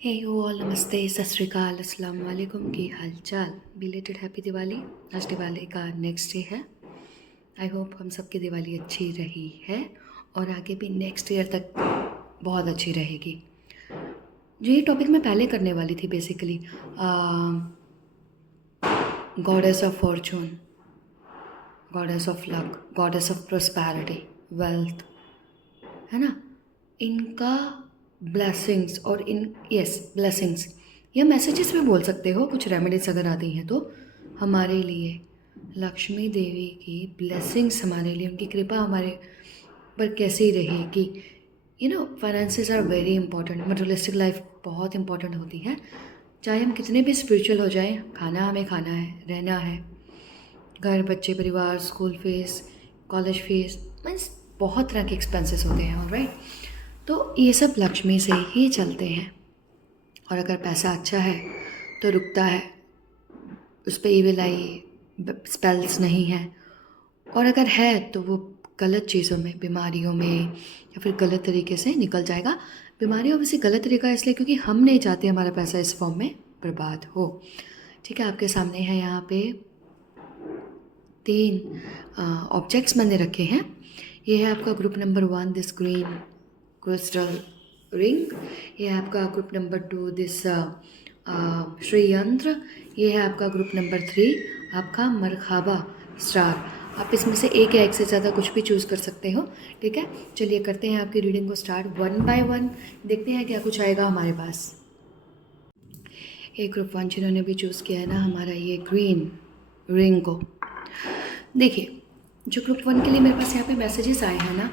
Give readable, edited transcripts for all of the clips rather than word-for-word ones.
Hey you all, नमस्ते, सत श्री अकाल, अस्सलाम वालेकुम। की हाल चाल। Belated happy Diwali. आज दिवाली का नेक्स्ट डे है। आई होप हम सबकी दिवाली अच्छी रही है और आगे भी नेक्स्ट ईयर तक बहुत अच्छी रहेगी। जो ये टॉपिक मैं पहले करने वाली थी basically, goddess of Fortune, goddess of luck, goddess of prosperity, wealth, है ना, इनका ब्लेसिंग्स और इन यस ब्लेसिंग्स या मैसेजेस भी बोल सकते हो। कुछ रेमेडीज अगर आती हैं तो हमारे लिए लक्ष्मी देवी की ब्लेसिंग्स, हमारे लिए उनकी कृपा हमारे पर कैसी रहेगी। Finances are very important. Materialistic life बहुत इंपॉर्टेंट होती है। चाहे हम कितने भी स्पिरिचुअल हो जाएं, खाना हमें खाना है, रहना है, घर, बच्चे, परिवार, school fees, college fees, means बहुत तरह के एक्सपेंसेस होते हैं। ऑलराइट, तो ये सब लक्ष्मी से ही चलते हैं। और अगर पैसा अच्छा है तो रुकता है, उस पर ईविल आई स्पेल्स नहीं है। और अगर है तो वो गलत चीज़ों में, बीमारियों में या फिर गलत तरीके से निकल जाएगा। बीमारी ऑब्वियसली गलत तरीका है इसलिए क्योंकि हम नहीं चाहते हमारा पैसा इस फॉर्म में बर्बाद हो। ठीक है, आपके सामने है यहाँ पे 3 ऑब्जेक्ट्स मैंने रखे हैं। ये है आपका group number 1, this green crystal ring. ये है आपका ग्रुप नंबर 2, दिस श्री यंत्र। ये है आपका ग्रुप नंबर 3, आपका मरखाबा स्टार। आप इसमें से एक या एक से ज़्यादा कुछ भी चूज़ कर सकते हो। ठीक है, चलिए करते हैं आपकी रीडिंग को स्टार्ट 1 बाय 1। देखते हैं क्या कुछ आएगा हमारे पास। एक ग्रुप 1 जिन्होंने भी चूज़ किया है ना हमारा ये ग्रीन रिंग को, देखिए जो ग्रुप 1 के लिए मेरे पास यहाँ पे मैसेजेस आए हैं ना,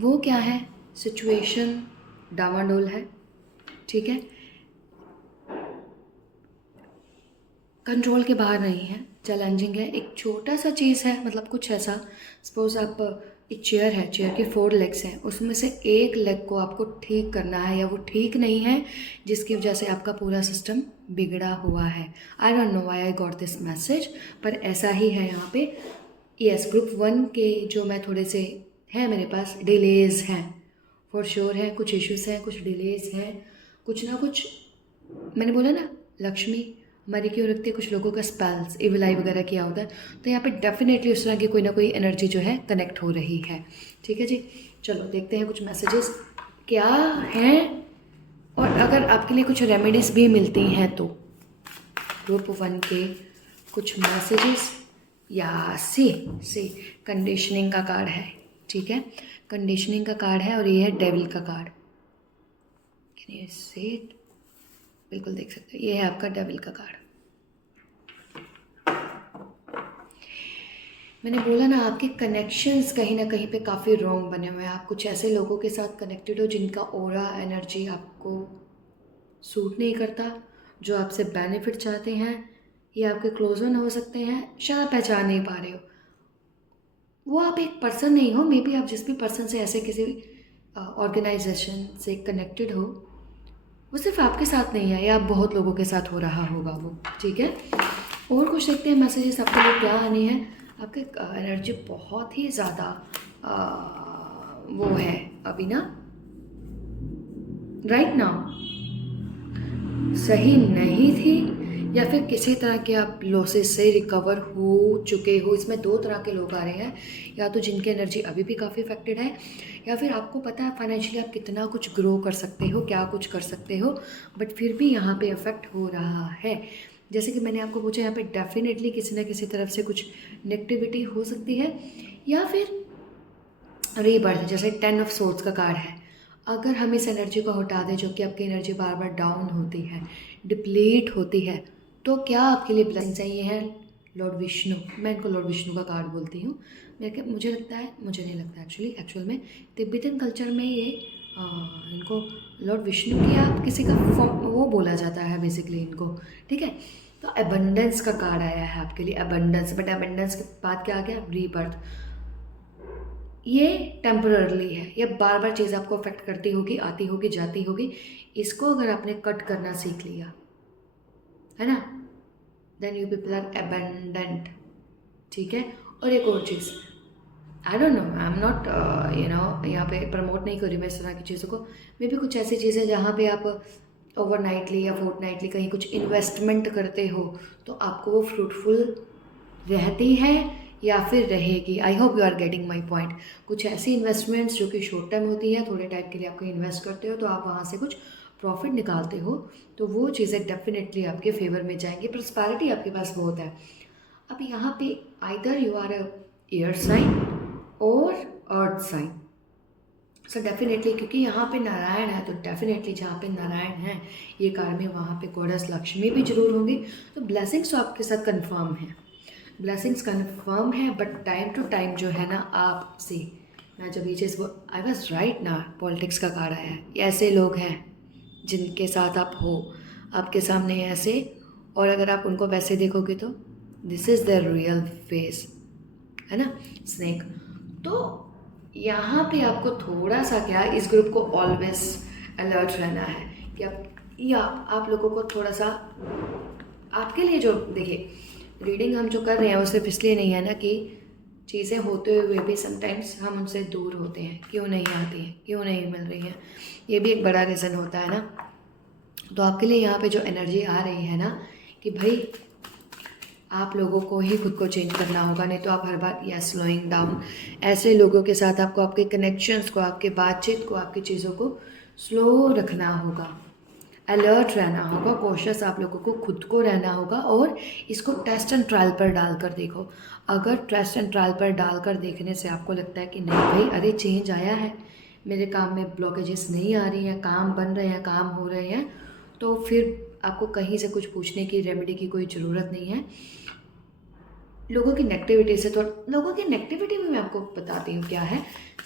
वो क्या है, सिचुएशन डामाडोल है। ठीक है, कंट्रोल के बाहर नहीं है, चैलेंजिंग है, एक छोटा सा चीज़ है, मतलब कुछ ऐसा, सपोज आप एक चेयर है, चेयर के 4 लेग्स हैं, उसमें से एक लेग को आपको ठीक करना है या वो ठीक नहीं है, जिसकी वजह से आपका पूरा सिस्टम बिगड़ा हुआ है। आई don't know why I got this message, पर ऐसा ही है यहाँ पे। यस, ग्रुप 1 के जो मैं थोड़े से हैं मेरे पास डिलेज हैं, फॉर श्योर है, कुछ इश्यूज हैं, कुछ डिलेज हैं, कुछ ना कुछ। मैंने बोला ना, लक्ष्मी हमारी क्यों रखती है, कुछ लोगों का स्पेल्स, इविल आई वगैरह किया होता है, तो यहाँ पे डेफिनेटली उस तरह की कोई ना कोई एनर्जी जो है कनेक्ट हो रही है। ठीक है जी, चलो देखते हैं कुछ मैसेजेस क्या हैं, और अगर आपके लिए कुछ रेमेडीज भी मिलती हैं तो। ग्रुप 1 के कुछ मैसेजेस या सी कंडीशनिंग का कार्ड है। ठीक है, कंडीशनिंग का कार्ड है और ये है डेविल का card. Can you see it? बिल्कुल देख सकते हो, ये है आपका डेविल का कार्ड। मैंने बोला ना, आपके कनेक्शंस कहीं ना कहीं पे काफ़ी रॉन्ग बने हुए हैं। आप कुछ ऐसे लोगों के साथ कनेक्टेड हो जिनका ऑरा एनर्जी आपको सूट नहीं करता, जो आपसे बेनिफिट चाहते हैं, ये आपके क्लोज वन हो सकते हैं, शायद आप पहचान नहीं पा रहे हो। वो आप एक पर्सन नहीं हो, मे बी आप जिस भी पर्सन से ऐसे किसी ऑर्गेनाइजेशन से कनेक्टेड हो, वो सिर्फ आपके साथ नहीं है, या आप बहुत लोगों के साथ हो रहा होगा वो। ठीक है, और कुछ देखते हैं मैसेजेस आपके लिए क्या आने हैं। आपके एनर्जी बहुत ही ज़्यादा वो है अभी ना, राइट नाउ सही नहीं थी, या फिर किसी तरह के आप लॉसेस से रिकवर हो चुके हो। इसमें 2 तरह के लोग आ रहे हैं, या तो जिनकी एनर्जी अभी भी काफ़ी इफेक्टेड है, या फिर आपको पता है फाइनेंशियली आप कितना कुछ ग्रो कर सकते हो, क्या कुछ कर सकते हो, बट फिर भी यहाँ पे इफेक्ट हो रहा है। जैसे कि मैंने आपको पूछा, यहाँ पे डेफिनेटली किसी न किसी तरफ से कुछ नेगेटिविटी हो सकती है, या फिर रीबर्थ, जैसे 10 ऑफ सोर्ड्स का कार्ड है। अगर हम इस एनर्जी को हटा दें, जो कि आपकी एनर्जी बार बार डाउन होती है, डिप्लीट होती है, तो क्या आपके लिए ब्लेसिंग्स हैं। ये है लॉर्ड विष्णु, मैं इनको लॉर्ड विष्णु का कार्ड बोलती हूँ। मुझे लगता है, मुझे नहीं लगता एक्चुअल में तिब्बतन कल्चर में ये इनको लॉर्ड विष्णु की आप किसी का वो बोला जाता है बेसिकली इनको। ठीक है, तो अबंडेंस का कार्ड आया है आपके लिए, अबंडेंस, बट अबंडेंस के बाद क्या आ गया, रीबर्थ। ये टेम्पररली है, ये बार बार चीज़ आपको अफेक्ट करती होगी, आती होगी, जाती होगी। इसको अगर आपने कट करना सीख लिया है ना, then you people are abundant. ठीक है, और एक और चीज़, I don't know, I am not यहाँ पे प्रमोट नहीं कर रही मैं इस तरह की चीज़ों को। मे भी कुछ ऐसी चीज़ें जहाँ पे आप ओवरनाइटली या फोर्टनाइटली कहीं कुछ इन्वेस्टमेंट करते हो तो आपको वो फ्रूटफुल रहती है या फिर रहेगी। I hope you are getting my point. कुछ ऐसी इन्वेस्टमेंट्स जो कि शॉर्ट टर्म होती है, थोड़े टाइम के लिए आपको इन्वेस्ट करते हो तो आप वहाँ से कुछ प्रॉफिट निकालते हो, तो वो चीज़ें डेफिनेटली आपके फेवर में जाएंगी। प्रॉस्पेरिटी आपके पास बहुत है। अब यहाँ पे either you are a air sign और अर्थ साइन। सो डेफिनेटली क्योंकि यहाँ पे नारायण है तो डेफिनेटली जहाँ पे नारायण है ये कार्ड में, वहाँ पे गॉडेस लक्ष्मी भी जरूर होंगी। तो ब्लेसिंग्स तो आपके साथ कंफर्म है, ब्लेसिंग्स कंफर्म है। बट टाइम टू टाइम जो है ना आपसे, मैं जब ये चीज़ आई वॉज राइट ना, पॉलिटिक्स का कार्ड आया है। ऐसे लोग हैं जिनके साथ आप हो, आपके सामने ऐसे, और अगर आप उनको वैसे देखोगे तो this is the real face, है ना, स्नेक। तो यहाँ पे आपको थोड़ा सा क्या, इस ग्रुप को ऑलवेज अलर्ट रहना है कि आप लोगों को थोड़ा सा आपके लिए, जो देखिए रीडिंग हम जो कर रहे हैं वो सिर्फ इसलिए नहीं है ना कि चीज़ें होते हुए भी समटाइम्स हम उनसे दूर होते हैं, क्यों नहीं आती हैं, क्यों नहीं मिल रही हैं, ये भी एक बड़ा रीज़न होता है ना। तो आपके लिए यहाँ पे जो एनर्जी आ रही है ना कि भाई आप लोगों को ही खुद को चेंज करना होगा, नहीं तो आप हर बार या स्लोइंग डाउन, ऐसे लोगों के साथ आपको आपके कनेक्शंस को, आपके बातचीत को, आपकी चीज़ों को स्लो रखना होगा, अलर्ट रहना होगा, कोशिश आप लोगों को खुद को रहना होगा। और इसको टेस्ट एंड ट्रायल पर डालकर देखो। अगर टेस्ट एंड ट्रायल पर डालकर देखने से आपको लगता है कि नहीं भाई, अरे चेंज आया है, मेरे काम में ब्लॉकेजेस नहीं आ रही हैं, काम बन रहे हैं, काम हो रहे हैं, तो फिर आपको कहीं से कुछ पूछने की, रेमेडी की कोई ज़रूरत नहीं है। लोगों की नेगेटिविटी से, तो लोगों की नेगेटिविटी भी मैं आपको बताती हूँ क्या है।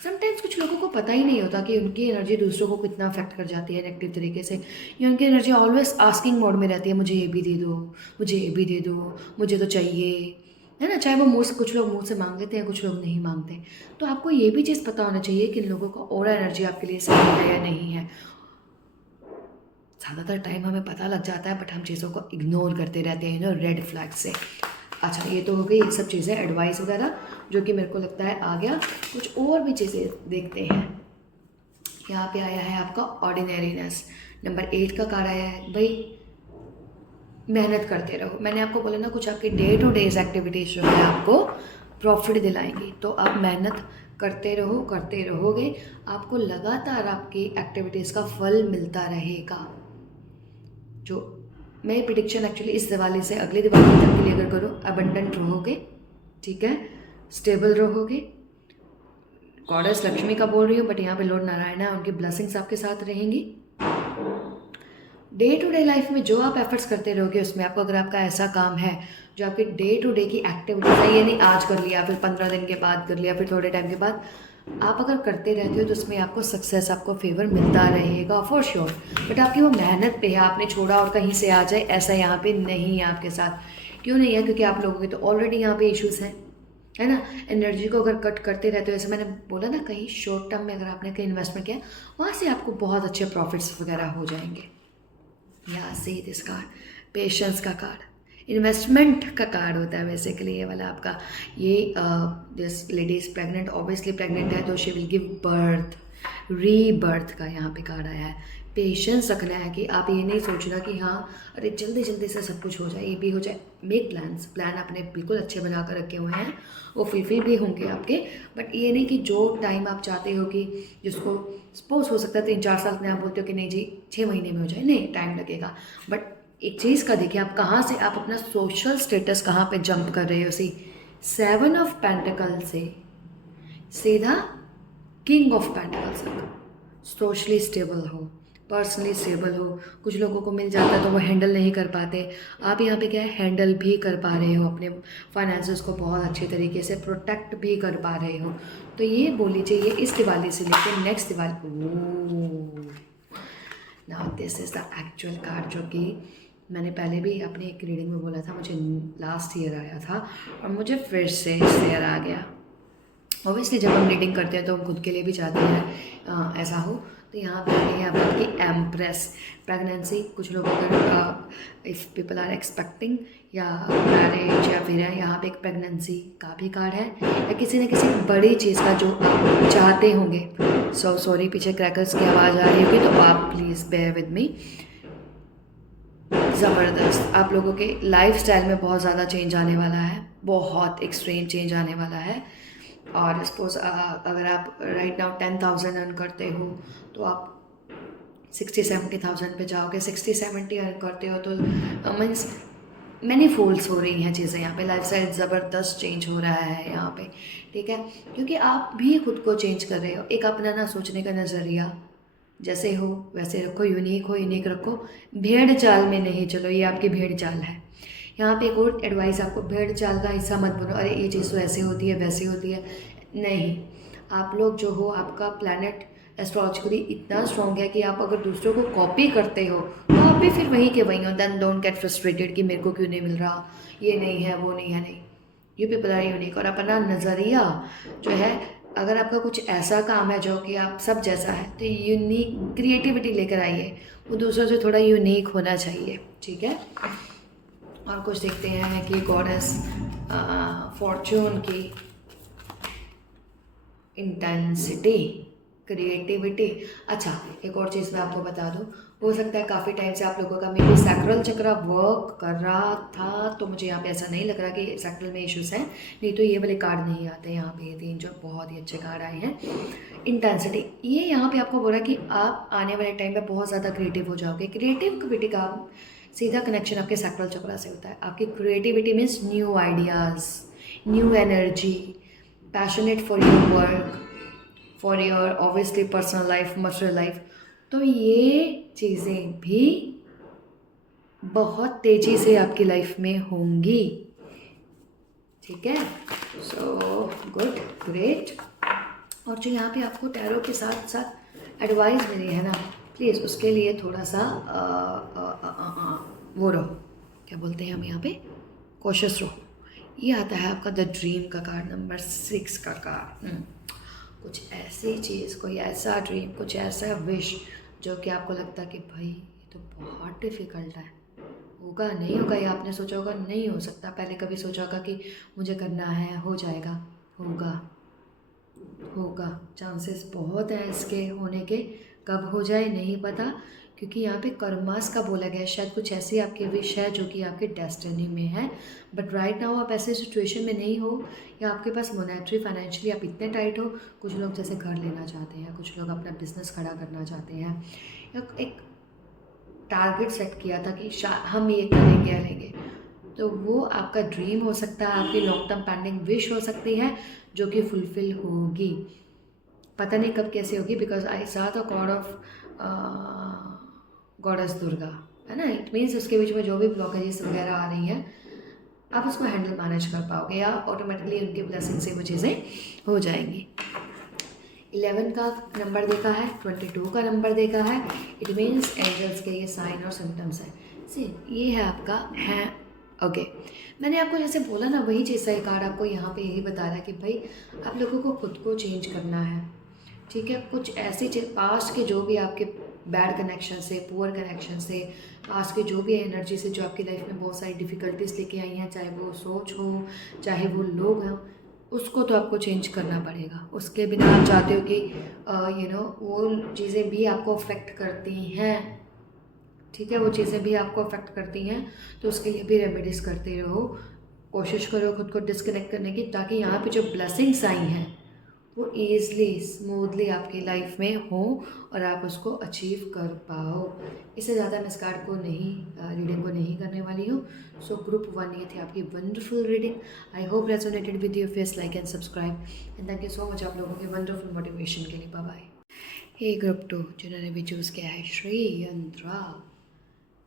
समटाइम्स कुछ लोगों को पता ही नहीं होता कि उनकी एनर्जी दूसरों को कितना अफेक्ट कर जाती है नेगेटिव तरीके से, या उनकी एनर्जी ऑलवेज आस्किंग मोड में रहती है, मुझे ये भी दे दो, मुझे ये भी दे दो, मुझे तो चाहिए, है ना। चाहे वो मुँह से, कुछ लोग मुँह से मांग लेते हैं, कुछ लोग नहीं मांगते। तो आपको ये भी चीज़ पता होना चाहिए कि इन लोगों का ऑरा एनर्जी आपके लिए सही है या नहीं है। ज़्यादातर टाइम हमें पता लग जाता है बट हम चीज़ों को इग्नोर करते रहते हैं, नो रेड फ्लैग से। अच्छा, ये तो हो गई ये सब चीज़ें, एडवाइस वगैरह जो कि मेरे को लगता है आ गया। कुछ और भी चीज़ें देखते हैं। यहाँ पे आया है आपका ऑर्डिनरीनेस, नंबर 8 का कार्ड आया है। भाई मेहनत करते रहो। मैंने आपको बोला ना, कुछ आपकी डे टू डेज एक्टिविटीज़ जो है आपको प्रॉफिट दिलाएंगी, तो आप मेहनत करते रहो, करते रहोगे, आपको लगातार आपकी एक्टिविटीज़ का फल मिलता रहेगा। जो मैं प्रिडिक्शन एक्चुअली इस दिवाली से अगली दिवाली तक के लिए अगर करूँ, अबंडेंट रहोगे, ठीक है, स्टेबल रहोगे। गॉडेस लक्ष्मी का बोल रही हूँ बट यहाँ पे लॉर्ड नारायण है, उनकी ब्लेसिंग्स आपके साथ रहेंगी। डे टू डे लाइफ में जो आप एफर्ट्स करते रहोगे उसमें आपको, अगर आपका ऐसा काम है जो आपके डे टू डे की एक्टिविटीज़ है, ये नहीं आज कर लिया फिर 15 दिन के बाद कर लिया फिर थोड़े टाइम के बाद, आप अगर करते रहते हो तो उसमें आपको सक्सेस, आपको फेवर मिलता रहेगा फॉर श्योर। बट आपकी वो मेहनत पे है, आपने छोड़ा और कहीं से आ जाए ऐसा यहाँ पे नहीं है आपके साथ। क्यों नहीं है? क्योंकि आप लोगों के तो ऑलरेडी यहाँ पे इश्यूज़ हैं, है ना। एनर्जी को अगर कट करते रहते हो, जैसे मैंने बोला ना, कहीं शॉर्ट टर्म में अगर आपने कहीं इन्वेस्टमेंट किया, वहाँ से आपको बहुत अच्छे प्रॉफिट्स वगैरह हो जाएंगे। या सी दिस कार्ड, पेशेंस का कार्ड, इन्वेस्टमेंट का कार्ड होता है बेसिकली ये वाला आपका। ये this lady is pregnant, obviously pregnant है तो she will give birth, rebirth का यहाँ पे कार्ड आया है। पेशेंस रखना है कि आप ये नहीं सोचना कि हाँ अरे जल्दी जल्दी से सब कुछ हो जाए, ये भी हो जाए। मेक प्लान्स, प्लान अपने बिल्कुल अच्छे बना कर रखे हुए हैं, वो फुलफिल भी होंगे आपके। बट ये नहीं कि जो टाइम आप चाहते हो कि जिसको सपोज हो सकता है 3-4 साल में, आप बोलते हो कि नहीं जी 6 महीने में हो जाए, नहीं, टाइम लगेगा। बट एक चीज़ का देखिए, आप कहाँ से, आप अपना सोशल स्टेटस कहाँ पे जंप कर रहे हो। सी 7 ऑफ पेंटिकल से सीधा किंग ऑफ पेंटिकल्स तक, सोशली स्टेबल हो, पर्सनली स्टेबल हो। कुछ लोगों को मिल जाता है तो वो हैंडल नहीं कर पाते, आप यहाँ पे क्या है, हैंडल भी कर पा रहे हो, अपने फाइनेंसेस को बहुत अच्छे तरीके से प्रोटेक्ट भी कर पा रहे हो। तो ये बोल लीजिए, ये इस दिवाली से लेकर next Diwali, now this is the actual card जो कि मैंने पहले भी अपनी एक रीडिंग में बोला था, मुझे लास्ट ईयर आया था और मुझे फिर से इस ईयर आ गया। ऑब्वियसली जब हम रीडिंग करते हैं तो हम खुद के लिए भी चाहते हैं ऐसा हो। तो यहाँ पे है आपकी एम्प्रेस, प्रेगनेंसी। कुछ लोग अगर इफ़ पीपल आर एक्सपेक्टिंग या मैरिज या फिर यहाँ पे एक प्रेगनेंसी का भी कार्ड है, या किसी न किसी बड़ी चीज़ का जो आप चाहते होंगे। सॉरी, पीछे क्रैकर्स की आवाज़ आ रही होगी तो आप प्लीज़ बेयर विद मी। ज़बरदस्त। आप लोगों के लाइफस्टाइल में बहुत ज़्यादा चेंज आने वाला है, बहुत एक्सट्रीम चेंज आने वाला है। और सपोज अगर आप राइट नाउ 10,000 अर्न करते हो तो आप 60-70,000 पे जाओगे। 60-70 अर्न करते हो तो मीन्स मैनी फोल्ड्स हो रही हैं चीज़ें यहाँ पे। लाइफस्टाइल ज़बरदस्त चेंज हो रहा है यहाँ पे, ठीक है, क्योंकि आप भी खुद को चेंज कर रहे हो। एक अपना ना सोचने का नज़रिया, जैसे हो वैसे रखो, यूनिक रखो, भेड़ चाल में नहीं चलो। ये आपकी भेड़ चाल है। यहाँ पे एक और एडवाइस आपको, भेड़ चाल का हिस्सा मत बनो, अरे ये चीज़ तो ऐसे होती है वैसे होती है, नहीं। आप लोग जो हो, आपका प्लैनेट एस्ट्रोलॉजिकली इतना स्ट्रॉन्ग है कि आप अगर दूसरों को कॉपी करते हो तो आप भी फिर वहीं के वहीं हो। देन डोंट गेट फ्रस्ट्रेटेड कि मेरे को क्यों नहीं मिल रहा, ये नहीं है वो नहीं है, नहीं। You people are unique. और अपना नज़रिया जो है, अगर आपका कुछ ऐसा काम है जो कि आप सब जैसा है तो यूनिक क्रिएटिविटी लेकर आइए। वो दूसरों से थोड़ा यूनिक होना चाहिए, ठीक है। और कुछ देखते हैं कि गॉडेस फॉर्चून की इंटेंसिटी, क्रिएटिविटी। अच्छा, एक और चीज़ मैं आपको बता दूं, हो सकता है काफ़ी टाइम से आप लोगों का मे बी सैक्रल चक्र वर्क कर रहा था, तो मुझे यहाँ पे ऐसा नहीं लग रहा कि सैक्रल में इश्यूज हैं। नहीं तो ये वाले कार्ड नहीं आते यहाँ पे, ये 3 जो बहुत ही अच्छे कार्ड आए हैं। इंटेंसिटी, ये यहाँ पे आपको बोल रहा है कि आप आने वाले टाइम में बहुत ज़्यादा क्रिएटिव हो जाओगे। क्रिएटिविटी का सीधा कनेक्शन आपके सैक्रल चक्र से होता है। आपकी creativity means new ideas, new energy, passionate for your work, for your obviously personal life, material life. तो ये चीज़ें भी बहुत तेज़ी से आपकी लाइफ में होंगी, ठीक है। So good, great. और जो यहाँ पे आपको टैरो के साथ साथ एडवाइस मिली है ना, प्लीज़ उसके लिए थोड़ा सा वो रहो, क्या बोलते हैं हम यहाँ पे, कॉशियस रहो। ये आता है आपका द ड्रीम का कार्ड, नंबर 6 का कार्ड। कुछ ऐसी चीज़, कोई ऐसा ड्रीम, कुछ ऐसा विश जो कि आपको लगता है कि भाई ये तो बहुत डिफ़िकल्ट है, होगा नहीं होगा, या आपने सोचा होगा नहीं हो सकता, पहले कभी सोचा होगा कि मुझे करना है, हो जाएगा, होगा, चांसेस बहुत हैं इसके होने के। कब हो जाए नहीं पता, क्योंकि यहाँ पे कर्मास का बोला गया है। शायद कुछ ऐसी आपकी विश है जो कि आपके डेस्टिनी में है, बट राइट नाउ आप ऐसे सिचुएशन में नहीं हो, या आपके पास मोनेटरी फाइनेंशियली आप इतने टाइट हो। कुछ लोग जैसे घर लेना चाहते हैं, कुछ लोग अपना बिजनेस खड़ा करना चाहते हैं, या एक टारगेट सेट किया था कि हम ये करेंगे, तो वो आपका ड्रीम हो सकता है, आपकी लॉन्ग टर्म पेंडिंग विश हो सकती है जो कि फुलफिल होगी। पता नहीं कब कैसे होगी, बिकॉज आई सा the God of goddess Durga, है ना। इट मीन्स उसके बीच में जो भी ब्लॉकेजेस वगैरह आ रही हैं, आप उसको हैंडल मैनेज कर पाओगे, या ऑटोमेटिकली उनकी ब्लेसिंग से वो चीज़ें हो जाएंगी। 11 का नंबर देखा है, 22 का नंबर देखा है। इट मीन्स एंजल्स के ये साइन और सिम्टम्स हैं। सी ये है आपका है, ओके। मैंने आपको जैसे बोला ना, वही चीज़ है, कार्ड आपको यहाँ पे यही बता रहा है कि भाई आप लोगों को खुद को चेंज करना है, ठीक है। कुछ ऐसी चीज़, पास्ट के जो भी आपके बैड कनेक्शन से, पुअर कनेक्शन से, पास्ट के जो भी एनर्जी से जो आपकी लाइफ में बहुत सारी डिफ़िकल्टीज लेके आई हैं, चाहे वो सोच हो, चाहे वो लोग हों, उसको तो आपको चेंज करना पड़ेगा। उसके बिना आप चाहते हो कि वो चीज़ें भी आपको अफेक्ट करती हैं, ठीक है, वो चीज़ें भी आपको अफेक्ट करती हैं, तो उसके लिए भी रेमेडीज़ करते रहो। कोशिश करो खुद को डिस्कनेक्ट करने की, ताकि यहाँ पे जो ब्लेसिंग्स आई हैं वो ईज़िली स्मूथली आपकी लाइफ में हो और आप उसको अचीव कर पाओ। इससे ज़्यादा मैं इस कार्ड को रीडिंग को नहीं करने वाली हूँ। सो ग्रुप 1 ये थी आपकी wonderful reading. I hope resonated with you. Face like and subscribe, and thank you so much आप लोगों के वंडरफुल मोटिवेशन के लिए। Bye bye. हे ग्रुप 2 जिन्होंने भी चूज़ किया है श्री यंत्रा,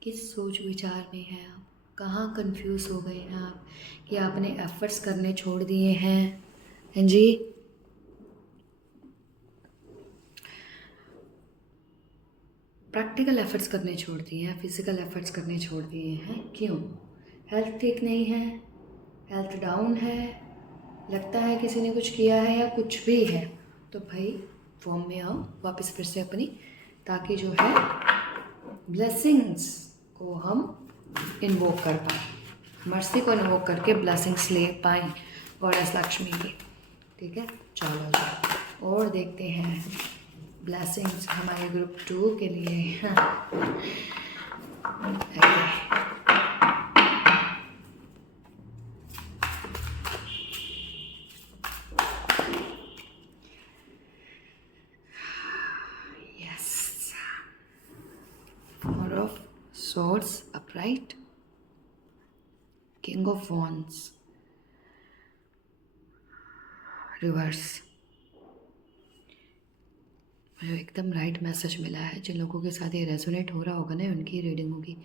किस सोच विचार में हैं आप, कहाँ कंफ्यूज हो गए हैं आप कि आपने एफर्ट्स करने छोड़ दिए हैं, हैं जी। प्रैक्टिकल एफर्ट्स करने छोड़ दिए हैं, फिज़िकल एफर्ट्स करने छोड़ दिए हैं, क्यों? हेल्थ ठीक नहीं है, हेल्थ डाउन है, लगता है किसी ने कुछ किया है या कुछ भी है, तो भाई फॉर्म में आओ वापस फिर से अपनी, ताकि जो है ब्लेसिंग्स को हम इन्वोक कर पाएँ, मर्सी को इन्वोक करके ब्लेसिंग्स ले पाएँ गॉडेस लक्ष्मी की, ठीक है। चलो जी, और देखते हैं ब्लेसिंग्स हमारे ग्रुप 2 के लिए। हाँ। swords upright, king of wands reverse. मुझे एकदम राइट मैसेज मिला है। जिन लोगों के साथ ये रेजोनेट हो रहा होगा ना, उनकी रीडिंग होगी।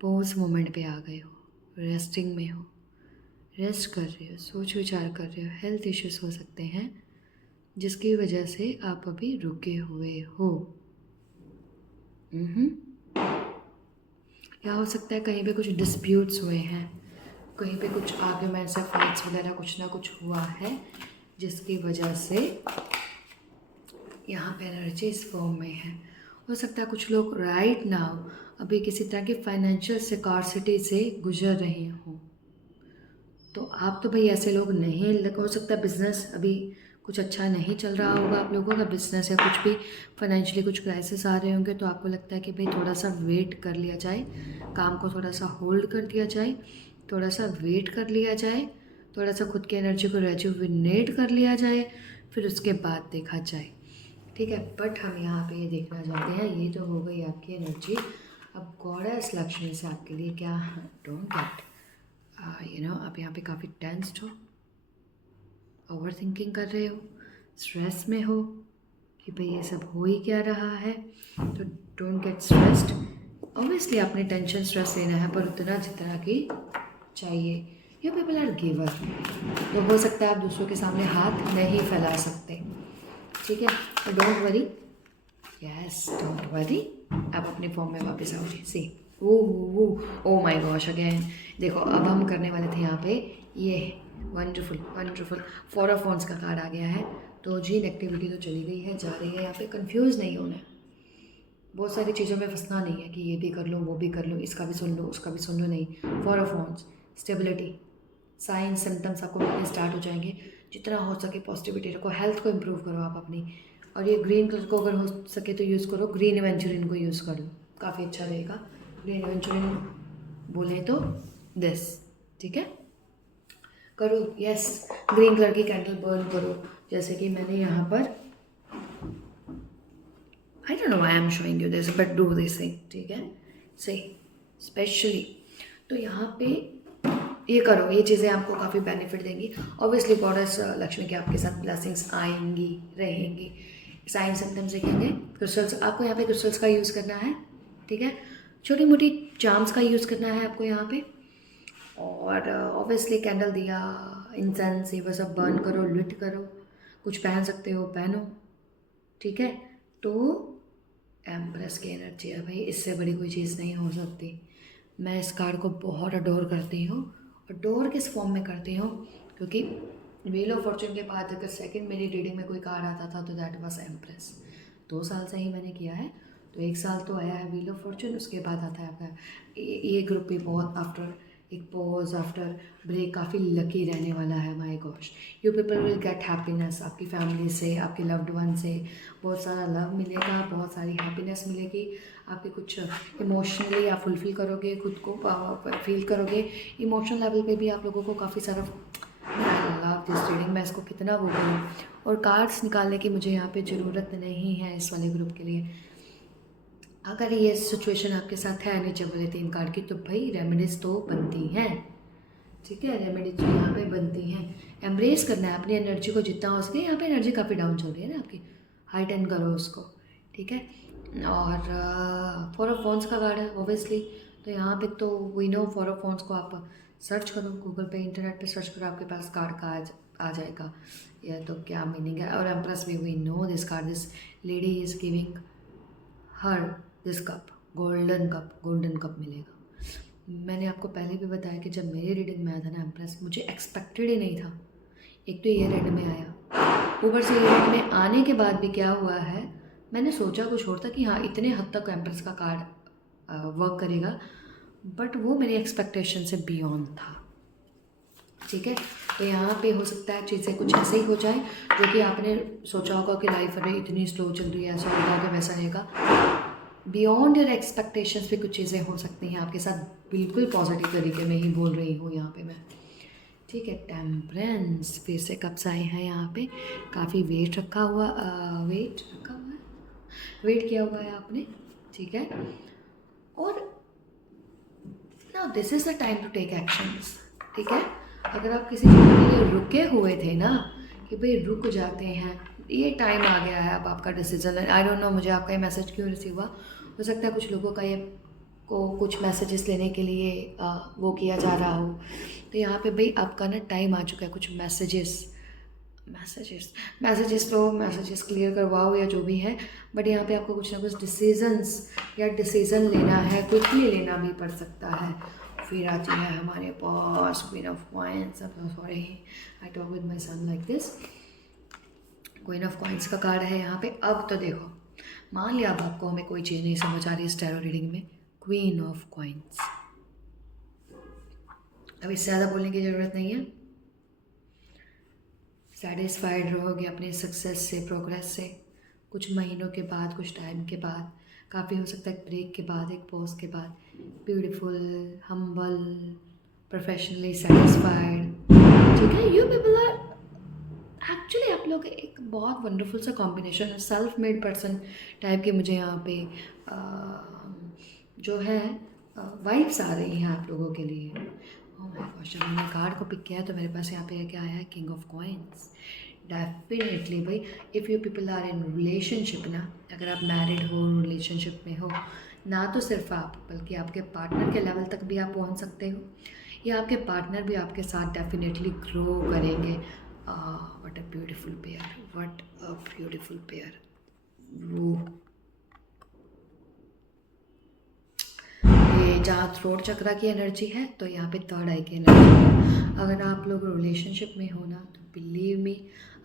पोज मोमेंट पे आ गए हो, रेस्टिंग में हो, रेस्ट कर रहे हो, सोच विचार कर रहे हो। हेल्थ इश्यूज हो सकते हैं जिसकी वजह से आप अभी रुके हुए हो। या हो सकता है कहीं पे कुछ डिस्प्यूट्स हुए हैं, कहीं पे कुछ आर्ग्यूमेंट्स या फाइट्स वगैरह कुछ ना कुछ हुआ है जिसकी वजह से यहाँ पे एनर्जी इस फॉर्म में है। हो सकता है कुछ लोग राइट नाउ अभी किसी तरह की फाइनेंशियल सिक्योरिटी से गुजर रहे हों। तो आप तो भाई ऐसे लोग नहीं, हो सकता है बिज़नेस अभी कुछ अच्छा नहीं चल रहा होगा आप लोगों का बिज़नेस, या कुछ भी फाइनेंशियली कुछ क्राइसिस आ रहे होंगे। तो आपको लगता है कि भाई थोड़ा सा वेट कर लिया जाए, काम को थोड़ा सा होल्ड कर दिया जाए, थोड़ा सा वेट कर लिया जाए, थोड़ा सा खुद की एनर्जी को रेजुविनेट कर लिया जाए, फिर उसके बाद देखा जाए। ठीक है, बट हम यहाँ पे ये देखना चाहते हैं, ये तो हो गई आपकी एनर्जी। अब गॉडेस लक्ष्मी से आपके लिए क्या, डोंट गेट आप यहाँ पे काफ़ी टेंस्ड हो, ओवर थिंकिंग कर रहे हो, स्ट्रेस में हो कि भाई ये सब हो ही क्या रहा है। तो डोंट गेट स्ट्रेस्ड। ऑब्वियसली आपने टेंशन स्ट्रेस लेना है, पर उतना जितना कि चाहिए। You people are giver. तो हो सकता है आप दूसरों के सामने हाथ नहीं फैला सकते, ठीक है। तो don't worry, yes don't worry, आप अपने फॉर्म में वापस आओगे। सी ओ माय गॉश अगेन। देखो अब हम करने वाले थे यहाँ पे ये वंडरफुल वंडरफुल 4 ऑफ वॉन्ड्स का कार्ड आ गया है। तो जी नेगेटिविटी तो चली गई है, जा रही है। यहाँ पे कंफ्यूज नहीं होना है, बहुत सारी चीज़ों में फंसना नहीं है कि ये भी कर लो वो भी कर लो, इसका भी सुन लो उसका भी सुन लो, नहीं। 4 of wands, stability, signs symptoms आपको मिलने स्टार्ट हो जाएंगे। जितना हो सके पॉजिटिविटी रखो, हेल्थ को इम्प्रूव करो आप अपनी। और ये ग्रीन कलर को अगर हो सके तो यूज़ करो, ग्रीन एवेंचुरिन को यूज़ करो, काफ़ी अच्छा रहेगा। ग्रीन एवेंचुरिन बोले तो दिस, ठीक है। करो, यस ग्रीन कलर की कैंडल बर्न करो, जैसे कि मैंने यहाँ पर, आई don't know why I am showing you this, but do this thing, ठीक है। सही स्पेशली तो यहाँ पे ये करो, ये चीज़ें आपको काफ़ी बेनिफिट देंगी। ऑब्वियसली गॉडेस लक्ष्मी के आपके साथ ब्लेसिंग्स आएंगी रहेंगी। साइन सिम्टम्स देखेंगे, क्रिस्टल्स आपको यहाँ पे क्रिस्टल्स का यूज़ करना है, ठीक है। छोटी मोटी चार्म्स का यूज़ करना है आपको यहाँ पे। और ऑब्वियसली कैंडल दिया, इंसेंस, ये वो सब बर्न करो, लिट करो, कुछ पहन सकते हो पहनो, ठीक है। तो एम्प्रेस की एनर्जी है भाई, इससे बड़ी कोई चीज़ नहीं हो सकती। मैं इस कार्ड को बहुत अडोर करती हूँ। अडोर किस फॉर्म में करती हूँ, क्योंकि व्हील ऑफ फॉर्चून के बाद अगर सेकंड मेरी रीडिंग में कोई कार्ड आता था तो दैट वाज एम्प्रेस। 2 साल से ही मैंने किया है, तो 1 साल तो आया है व्हील ऑफ फॉर्चून, उसके बाद आता है आपका ये ग्रुप भी बहुत आफ्टर एक पॉज, आफ्टर ब्रेक काफ़ी लकी रहने वाला है। My gosh, you people will get happiness, आपकी फैमिली से, आपके लव्ड वन से बहुत सारा लव मिलेगा, बहुत सारी हैप्पीनेस मिलेगी। आपके कुछ इमोशनली आप फुलफिल करोगे, खुद को फील करोगे। इमोशनल लेवल पे भी आप लोगों को काफ़ी सारा, लव दिस रीडिंग, मैं इसको कितना वो करूँ। और कार्ड्स निकालने की मुझे यहाँ पे ज़रूरत नहीं है इस वाले ग्रुप के लिए। अगर ये सिचुएशन आपके साथ है नीचे बोले 3 कार्ड की, तो भाई रेमेडीज़ तो बनती हैं, ठीक है। रेमेडीज तो यहाँ पे बनती हैं। एम्ब्रेस करना है अपनी एनर्जी को जितना हो सके। यहाँ पे एनर्जी काफ़ी डाउन चल रही है ना आपकी, हाइटन करो उसको, ठीक है। और 4 ऑफ वॉन्ड्स का कार्ड है ऑब्वियसली, तो यहाँ पे तो वी नो 4 ऑफ वॉन्ड्स को आप सर्च करो गूगल पे, इंटरनेट पे सर्च करो, आपके पास कार्ड का आ जाएगा। या तो क्या मीनिंग है। और एम्प्रेस भी we know this card, this lady is giving her this cup, golden cup मिलेगा। मैंने आपको पहले भी बताया कि जब मेरी रीडिंग में आया था ना एम्प्रेस, मुझे एक्सपेक्टेड ही नहीं था। एक तो ये रेड में आया, ऊपर से ये रेड में आने के बाद भी क्या हुआ है, मैंने सोचा कुछ और था कि हाँ इतने हद तक एम्प्रेस का कार्ड वर्क करेगा, बट वो मेरी एक्सपेक्टेशन से बियॉन्ड था, ठीक है। तो यहाँ पे हो सकता है चीज़ें कुछ ऐसे ही हो जाए जो कि आपने सोचा होगा कि लाइफ अरे इतनी स्लो चल रही है, ऐसा होगा कि वैसा रहेगा। बियॉन्ड योर एक्सपेक्टेशंस भी कुछ चीज़ें हो सकती हैं आपके साथ, बिल्कुल पॉजिटिव तरीके में ही बोल रही हूँ यहाँ पे मैं, ठीक है। टेम्परेंस, फिर से कप्स आए हैं यहाँ पे, काफ़ी वेट रखा हुआ है, वेट किया हुआ है आपने, ठीक है। और now this is the time to take actions, ठीक है। अगर आप किसी चीज़ के लिए रुके हुए थे ना कि भाई रुक जाते हैं, ये टाइम आ गया है अब आपका डिसीजन। आई डोंट नो मुझे आपका ये मैसेज क्यों रिसीव हुआ, हो सकता है कुछ लोगों का ये को कुछ मैसेजेस लेने के लिए वो किया जा रहा हो। तो यहाँ पे भाई आपका ना टाइम आ चुका है, कुछ मैसेजेस क्लियर करवाओ या जो भी है, बट यहाँ पे आपको कुछ ना कुछ डिसीज़न लेना है, क्विकली लेना भी पड़ सकता है। फिर आती है हमारे पास queen of coins. Sorry, I talk with my son like this. Queen of coins का कार्ड है यहाँ पे। अब तो देखो, मान लिया अब आपको हमें कोई चीज़ नहीं समझ आ रही इस टैरो रीडिंग में, क्वीन ऑफ कॉइंस। अब इससे ज़्यादा बोलने की ज़रूरत नहीं है। सेटिस्फाइड रहोगे अपने सक्सेस से, प्रोग्रेस से, कुछ महीनों के बाद, कुछ टाइम के बाद, काफ़ी हो सकता है एक ब्रेक के बाद, एक पॉज के बाद। ब्यूटीफुल, हम्बल, प्रोफेशनली सेटिस्फाइड, ठीक है। यू पीपल आर एक्चुअली, आप लोग एक बहुत वंडरफुल सा कॉम्बिनेशन है, सेल्फ मेड पर्सन टाइप के मुझे यहाँ पे जो है वाइब्स आ रही हैं आप लोगों के लिए। ओह माय गॉड, जब मैंने कार्ड को पिक किया तो मेरे पास यहाँ पे क्या आया है, किंग ऑफ कॉइंस। डेफिनेटली भाई, if you people are in relationship ना, अगर आप मैरिड हो, रिलेशनशिप में हो ना, तो सिर्फ आप बल्कि आपके पार्टनर के लेवल तक भी आप पहुँच सकते हो, या आपके पार्टनर भी आपके साथ डेफिनेटली ग्रो करेंगे। What a beautiful pair, what a beautiful pair. वो ये जहाँ थ्रोट चक्रा की एनर्जी है, तो यहाँ पे थर्ड आई की एनर्जी है। अगर आप लोग रिलेशनशिप में हो ना, तो बिलीव मी,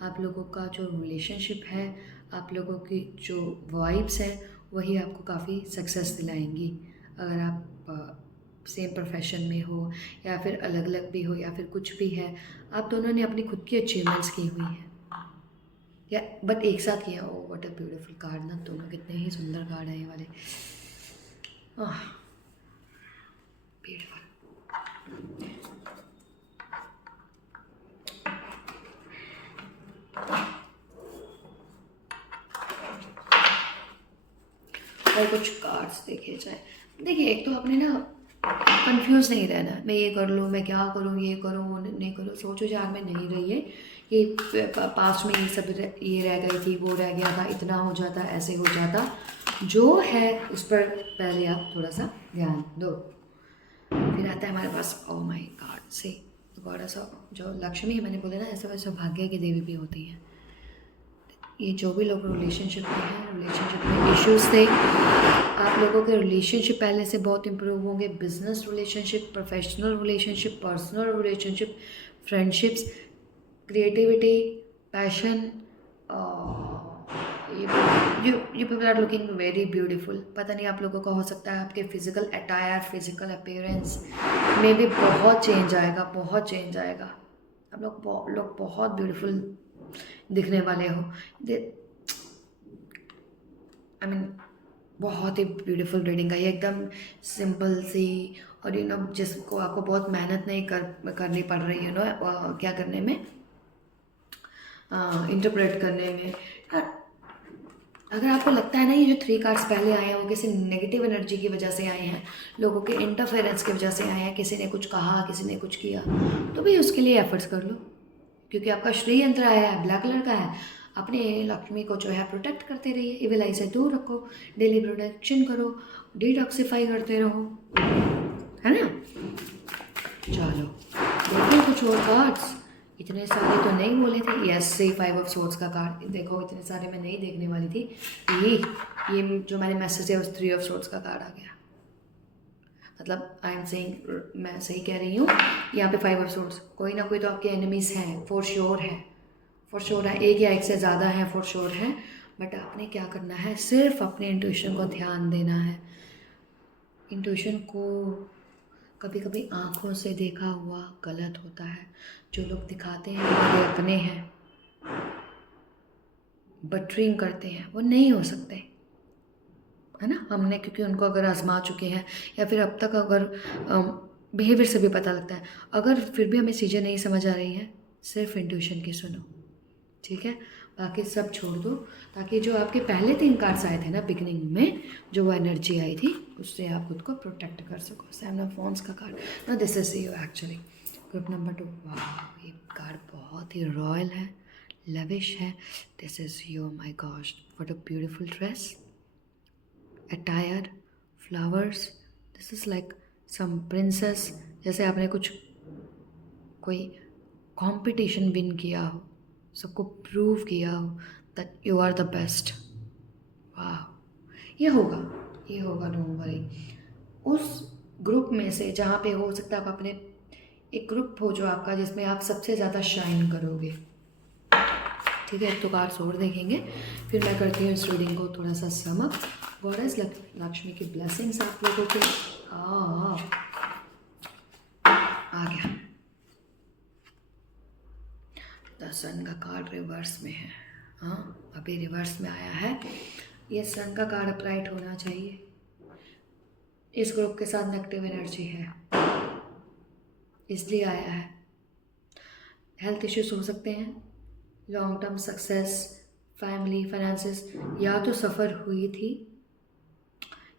आप लोगों का जो रिलेशनशिप है, आप लोगों की जो वाइब्स हैं, वही आपको काफ़ी सक्सेस दिलाएंगी। अगर आप सेम प्रोफेशन में हो, या फिर अलग अलग भी हो, या फिर कुछ भी है, आप दोनों ने अपनी खुद की अचीवमेंट्स की हुई हैं, या बट एक साथ किया। Oh what a beautiful card ना, दोनों कितने ही सुंदर कार्ड हैं ये वाले। ब्यूटीफुल। और कुछ कार्ड्स देखे जाए। देखिए, एक तो आपने ना कंफ्यूज नहीं रहना, मैं ये कर लूँ, मैं क्या करूँ, ये करूँ, वो नहीं करूँ, सोचो जार में नहीं रहिए कि पास्ट में ये सब ये रह गई थी, वो रह गया था, इतना हो जाता, ऐसे हो जाता। जो है उस पर पहले आप थोड़ा सा ध्यान दो। फिर आता है हमारे पास, ओ माय गॉड से गॉडेस जो लक्ष्मी, मैंने बोला ना, ऐसे वैसे भाग्य की देवी भी होती हैं। ये जो भी लोग रिलेशनशिप में हैं, रिलेशनशिप में इश्यूज थे, आप लोगों के रिलेशनशिप पहले से बहुत इम्प्रूव होंगे। Business relationship, professional relationship, personal relationship, friendships, creativity, passion. You people are looking very beautiful. पता नहीं आप लोगों का, हो सकता है आपके फिजिकल अटायर, फिजिकल अपीयरेंस में भी बहुत चेंज आएगा, बहुत चेंज आएगा। आप लोग बहुत ब्यूटीफुल दिखने वाले हो। आई मीन बहुत ही ब्यूटीफुल रीडिंग है ये, एकदम सिंपल सी, और यू नो जिसको आपको बहुत मेहनत नहीं करनी पड़ रही, यू नो क्या करने में, इंटरप्रेट करने में। अगर आपको लगता है ना ये जो 3 कार्ड्स पहले आए हैं वो किसी नेगेटिव एनर्जी की वजह से आए हैं, लोगों के इंटरफेरेंस की वजह से आए हैं, किसी ने कुछ कहा, किसी ने कुछ किया, तो भाई उसके लिए एफर्ट्स कर लो, क्योंकि आपका श्री यंत्र आया है, ब्लैक कलर का है। अपने लक्ष्मी को जो है प्रोटेक्ट करते रहिए, इविल आई से दूर रखो, डेली प्रोटेक्शन करो, डिटॉक्सिफाई करते रहो, है ना। चलो देखो कुछ और कार्ड्स, इतने सारे तो नहीं बोले थे। यस से 5 ऑफ सोर्ड्स का कार्ड देखो, इतने सारे मैं नहीं देखने वाली थी। ये जो मैंने मैसेज है उस 3 ऑफ सोर्ड्स का कार्ड आ गया। मतलब आई एम सेइंग, मैं सही कह रही हूँ, यहाँ पे 5 ऑफ सोर्ड्स, कोई ना कोई तो आपके एनिमीज़ हैं, फॉर श्योर है, फॉर श्योर है, एक या एक से ज़्यादा हैं, फॉर श्योर है। बट आपने क्या करना है, सिर्फ अपने इंट्यूशन को ध्यान देना है। इंट्यूशन को कभी कभी आँखों से देखा हुआ गलत होता है। जो लोग दिखाते हैं वो अपने हैं, बटरिंग करते हैं, वो नहीं हो सकते, है ना। हमने क्योंकि उनको अगर आजमा चुके हैं, या फिर अब तक अगर बिहेवियर से भी पता लगता है, अगर फिर भी हमें चीज़ें नहीं समझ आ रही हैं, सिर्फ इंट्यूशन की सुनो, ठीक है। बाकी सब छोड़ दो, ताकि जो आपके पहले 3 कार्ड्स आए थे ना बिगनिंग में, जो वो एनर्जी आई थी, उससे आप खुद को प्रोटेक्ट कर सको। सेवन ऑफ वॉन्ड्स का कार्ड ना, this is you actually. Group number 2, वाह ये कार्ड बहुत ही रॉयल है, लविश है। This is you, my gosh, what a beautiful dress, attire, flowers, this is like some princess, जैसे आपने कुछ कोई कंपटीशन विन किया हो, सबको प्रूव किया हो that you are the best. वाह, ये होगा, ये होगा, डोंट वरी। उस ग्रुप में से जहाँ पे हो सकता है आप अपने एक ग्रुप हो जो आपका, जिसमें आप सबसे ज़्यादा शाइन करोगे। ठीक है, तो कार्ड्स और देखेंगे, फिर मैं करती हूँ इस रीडिंग को थोड़ा सा सम अप। गॉडेस लक्ष्मी की ब्लेसिंग्स आप लोगों के। आ गया, द सन का कार्ड रिवर्स में है। हाँ, अभी रिवर्स में आया है। ये सन का कार्ड अपराइट होना चाहिए। इस ग्रुप के साथ नेगेटिव एनर्जी है, इसलिए आया है। हेल्थ इश्यूज हो सकते हैं, long term success, family, finances, या तो सफ़र हुई थी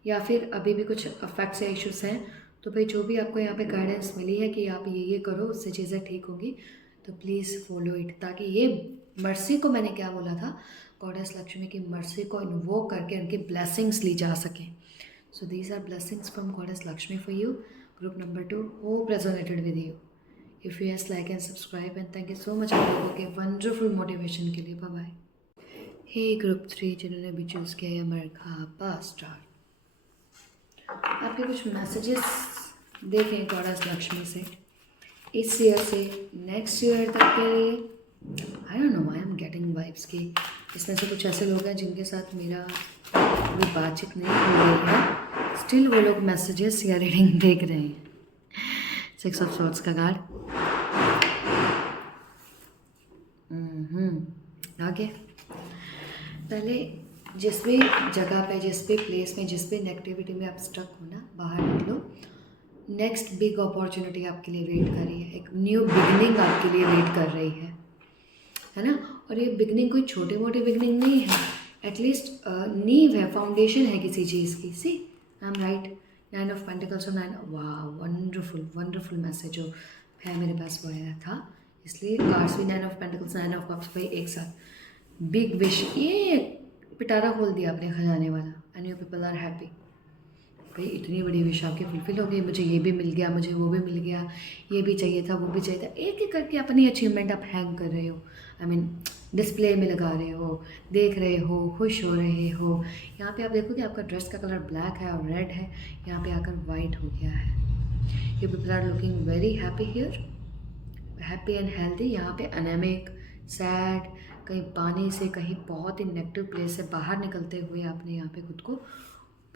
या फिर अभी भी कुछ अफेक्ट्स या इश्यूज हैं। तो भाई जो भी आपको यहाँ पे गाइडेंस मिली है कि आप ये करो, उससे चीज़ें ठीक होगी, तो प्लीज़ फॉलो इट, ताकि ये मर्सी को, मैंने क्या बोला था, गॉडेस लक्ष्मी की मर्सी को इन्वोक करके उनकी ब्लेसिंग्स ली जा सकें। So these are blessings from goddess Lakshmi for you. Group number 2, hope resonated with you. If you yes, like and subscribe, and thank you so much आप लोगों के वंडरफुल मोटिवेशन के लिए। Bye bye. हे ग्रुप 3 जिन्होंने भी चूज़ किया है मरहबा star, आपके कुछ मैसेजेस देखें गॉडेस लक्ष्मी से इस ईयर से नेक्स्ट ईयर तक के लिए। आई don't know, I am getting vibes की इसमें से कुछ ऐसे लोग हैं जिनके साथ मेरा कोई बातचीत नहीं हो रही है, स्टिल वो लोग मैसेजेस या रीडिंग देख रहे हैं। 6 ऑफ सॉर्ड्स का कार्ड। आगे पहले जिस भी जगह पे, जिस भी प्लेस में, जिस भी नेगेटिविटी में आप स्टक हो ना, बाहर निकलो। नेक्स्ट बिग अपॉर्चुनिटी आपके लिए वेट कर रही है, एक न्यू बिगनिंग आपके लिए वेट कर रही है ना। और ये बिगनिंग कोई छोटी मोटी बिगनिंग नहीं है, एटलीस्ट नींव है, फाउंडेशन है किसी चीज़ की। See, I am right. 9 of pentacles और 9, वाह वंडरफुल वंडरफुल मैसेज जो है मेरे पास वो आया था, इसलिए कार्ड्स भी 9 ऑफ पेंटिकल्स 9 ऑफ कप्स भाई एक साथ। बिग विश, ये पिटारा खोल दिया अपने खजाने वाला, and you people are happy. भाई इतनी बड़ी विश आपकी फुलफिल हो गई, मुझे ये भी मिल गया, मुझे वो भी मिल गया, ये भी चाहिए था, वो भी चाहिए था। एक एक करके अपनी अचीवमेंट आप हैंग कर रहे हो, आई मीन डिस्प्ले में लगा रहे हो, देख रहे हो, खुश हो रहे हो। यहाँ पे आप देखोगे आपका ड्रेस का कलर ब्लैक है और रेड है, यहाँ पे आकर वाइट हो गया है। You people are looking very happy here, happy and healthy. यहाँ पे एनेमिक, सैड, कहीं पानी से, कहीं बहुत ही नेगेटिव प्लेस से बाहर निकलते हुए आपने यहाँ पे खुद को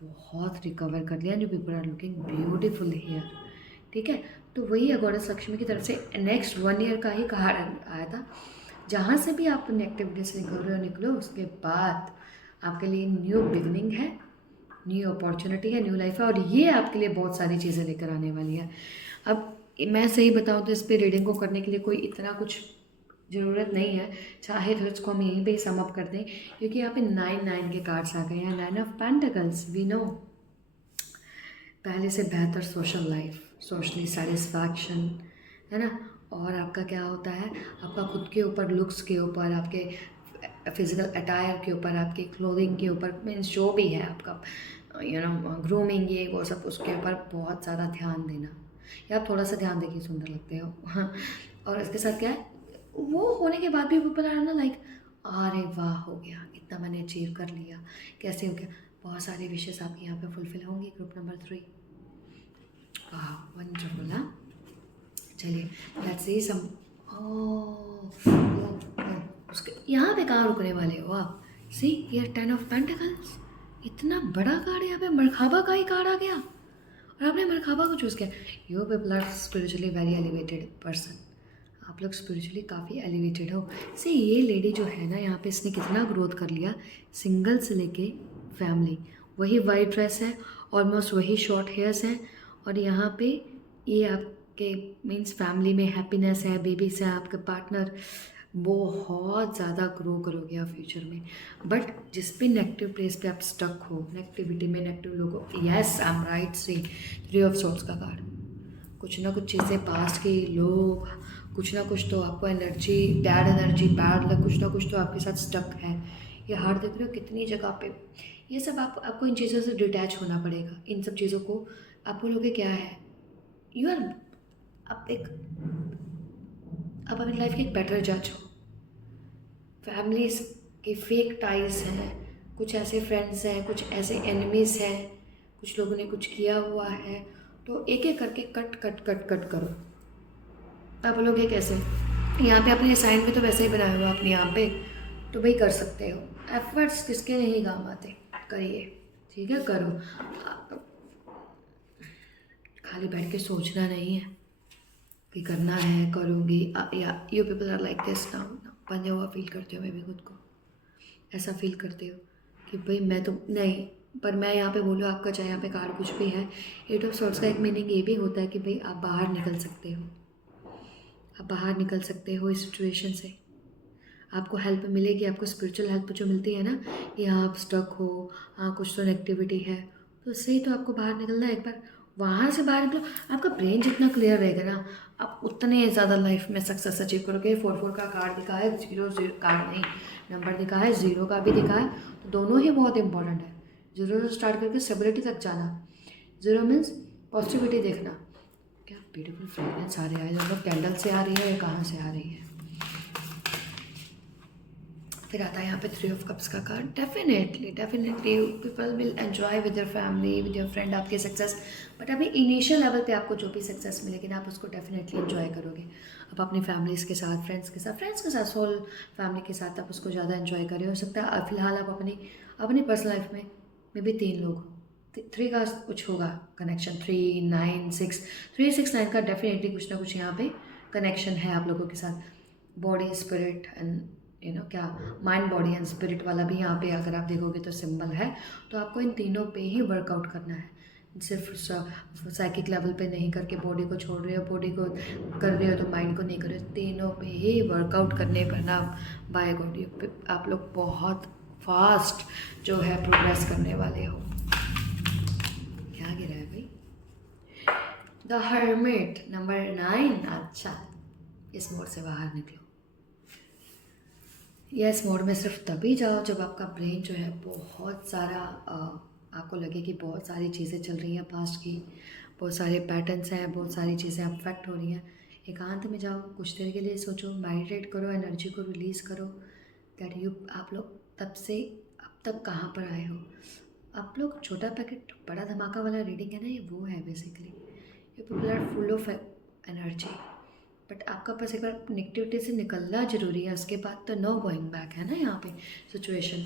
बहुत रिकवर कर लिया। You people are looking beautiful here. ठीक है, तो वही है गॉडेस लक्ष्मी की तरफ से नेक्स्ट 1 ईयर का ही कहा आया था। जहाँ से भी आप नेगेटिविटी से निकल रहे हो, निकलो, उसके बाद आपके लिए न्यू बिगनिंग है, न्यू अपॉर्चुनिटी है, न्यू लाइफ है, और ये आपके लिए बहुत सारी चीज़ें लेकर आने वाली है। अब मैं सही बताऊँ तो इस पर रीडिंग को करने के लिए कोई इतना कुछ ज़रूरत नहीं है, चाहे तो इसको हम यहीं पे ही सम अप कर दें, क्योंकि यहाँ पे 9 के कार्ड्स आ गए हैं। 9 ऑफ पेंटिकल्स, वी नो, पहले से बेहतर सोशल लाइफ, सोशली सेटिस्फैक्शन, है ना। और आपका क्या होता है, आपका खुद के ऊपर, लुक्स के ऊपर, आपके फिज़िकल अटायर के ऊपर, आपकी क्लोथिंग के ऊपर, मीन्स जो भी है आपका, यू नो, ग्रूमिंग, ये वो सब, उसके ऊपर बहुत ज़्यादा ध्यान देना, या आप थोड़ा सा ध्यान देखिए, सुंदर लगते हो। और इसके साथ क्या है, वो होने के बाद भी पीपल आर ना लाइक, अरे वाह हो गया, इतना मैंने अचीव कर लिया, कैसे हो गया। बहुत सारी विशेष आपके यहाँ पे फुलफिल होंगी। ग्रुप नंबर 3, वाह वंडरफुल। हाँ, चलिए लेट्स सी सम। उसके यहाँ पे कहाँ रुकने वाले हो आप। सी हियर 10 ऑफ पेंटिकल्स, इतना बड़ा कार्ड, यहाँ पे मरहबा का ही कार्ड आ गया, और आपने मरहबा को चूज़ किया। You people are spiritually very elevated person, आप लोग स्पिरिचुअली काफ़ी एलिवेटेड हो। सी ये लेडी जो है ना, यहाँ पे इसने कितना ग्रोथ कर लिया, सिंगल से लेके फैमिली। वही वाइट ड्रेस है, ऑलमोस्ट वही शॉर्ट हेयर्स हैं, और यहाँ पे ये आपके मीन्स फैमिली में हैप्पीनेस है, बेबीज है, आपके पार्टनर बहुत ज़्यादा ग्रो करोगे आप फ्यूचर में। बट जिस भी नेगेटिव प्लेस पे आप स्टक हो, नेगेटिविटी में, नेगेटिव लोगों, yes I am right see, 3 of swords का कार्ड, कुछ ना कुछ चीज़ें पास्ट के लोग, कुछ ना कुछ तो आपको एनर्जी, बैड लक, कुछ ना कुछ तो आपके साथ स्टक है। ये हार्ट देख रहे हो कितनी जगह पे, ये सब आपको इन चीज़ों से डिटैच होना पड़ेगा। इन सब चीज़ों को आप बोलोगे क्या है, यू आर, आप अपनी लाइफ के एक बेटर जज हो। फैमिलीज के फेक टाइज हैं, कुछ ऐसे फ्रेंड्स हैं, कुछ ऐसे एनिमीज़ हैं, कुछ लोगों ने कुछ किया हुआ है, तो एक एक करके कट कट कट कट करो। आप बोलोगे कैसे, यहाँ पे अपने साइन भी तो वैसे ही बनाए हुआ अपने यहाँ पे, तो भाई कर सकते हो। एफर्ट्स किसके नहीं काम आते, करिए, ठीक है, करो। खाली बैठ के सोचना नहीं है कि करना है, करूँगी, या you people are like this now, बंधे हुआ फील करते हो, मैं भी खुद को ऐसा फील करती हो कि भाई मैं तो नहीं, पर मैं यहाँ पे बोलूँ आपका चाहे यहाँ पे कार्ड कुछ भी है, 8 ऑफ सोर्ड्स का एक मीनिंग ये भी होता है कि भाई आप बाहर निकल सकते हो, आप बाहर निकल सकते हो इस सिचुएशन से। आपको हेल्प मिलेगी, आपको स्पिरिचुअल हेल्प जो मिलती है ना, कि हाँ आप स्टक हो, हाँ कुछ तो नेगेटिविटी है, तो उससे ही तो आपको बाहर निकलना है। एक बार वहाँ से बाहर निकलो, आपका ब्रेन जितना क्लियर रहेगा ना, आप उतने ज़्यादा लाइफ में सक्सेस अचीव करोगे। 4 4 का कार्ड दिखा है, 0 0 कार्ड नहीं, नंबर दिखा है, 0 का भी दिखा है, तो दोनों ही बहुत इंपॉर्टेंट है। 0 से स्टार्ट करके स्टेबिलिटी तक जाना। 0 मीन्स पॉजिटिविटी देखना। क्या ब्यूटीफुल फ्रेगनेंस आ रही है, जो लोग कैंडल से आ रही है या कहाँ से आ रही है। फिर आता है यहाँ पे 3 ऑफ कप्स का card. Definitely people will enjoy with your family, with your friend आपके सक्सेस, बट अभी इनिशियल लेवल पे आपको जो भी सक्सेस मिलेगी ना, आप उसको डेफिनेटली एंजॉय करोगे। आप अपनी फैमिलीज़ के साथ, फ्रेंड्स के साथ होल फैमिली के साथ आप उसको ज़्यादा एंजॉय करें। हो सकता है फिलहाल आप अपनी पर्सनल लाइफ में मे बी 3 लोग हो, 3 का कुछ होगा कनेक्शन, 3 9 6, 3 6 9 का डेफिनेटली कुछ ना कुछ यहाँ पे कनेक्शन है आप लोगों के साथ। बॉडी स्पिरिट एंड क्या, माइंड बॉडी एंड स्पिरिट वाला भी यहाँ पे अगर आप देखोगे तो सिंबल है। तो आपको इन तीनों पे ही वर्कआउट करना है, सिर्फ साइकिक लेवल पे नहीं करके बॉडी को छोड़ रहे हो, बॉडी को कर रहे हो तो माइंड को नहीं कर रहे हो, तीनों पे ही वर्कआउट करने पर ना बाय गॉड आप लोग बहुत फास्ट जो है प्रोग्रेस करने वाले हो। क्या गिरा है भाई, द हर्मिट, नंबर 9। अच्छा, इस मोड से बाहर निकलो। यस मोड में सिर्फ तभी जाओ जब आपका ब्रेन जो है बहुत सारा आपको लगे कि बहुत सारी चीज़ें चल रही हैं पास्ट की, बहुत सारे पैटर्न्स हैं, बहुत सारी चीज़ें अफेक्ट हो रही हैं। एकांत में जाओ, कुछ देर के लिए सोचो, मेडिटेट करो, एनर्जी को रिलीज़ करो। दैट यू, आप लोग तब से अब तक कहाँ पर आए हो। आप लोग छोटा पैकेट बड़ा धमाका वाला रीडिंग है ना, ये वो है basically. You people are full of energy, but आपका बस एक बार नेगेटिविटी से निकलना ज़रूरी है, उसके बाद तो नो गोइंग बैक है ना यहाँ पे सिचुएशन।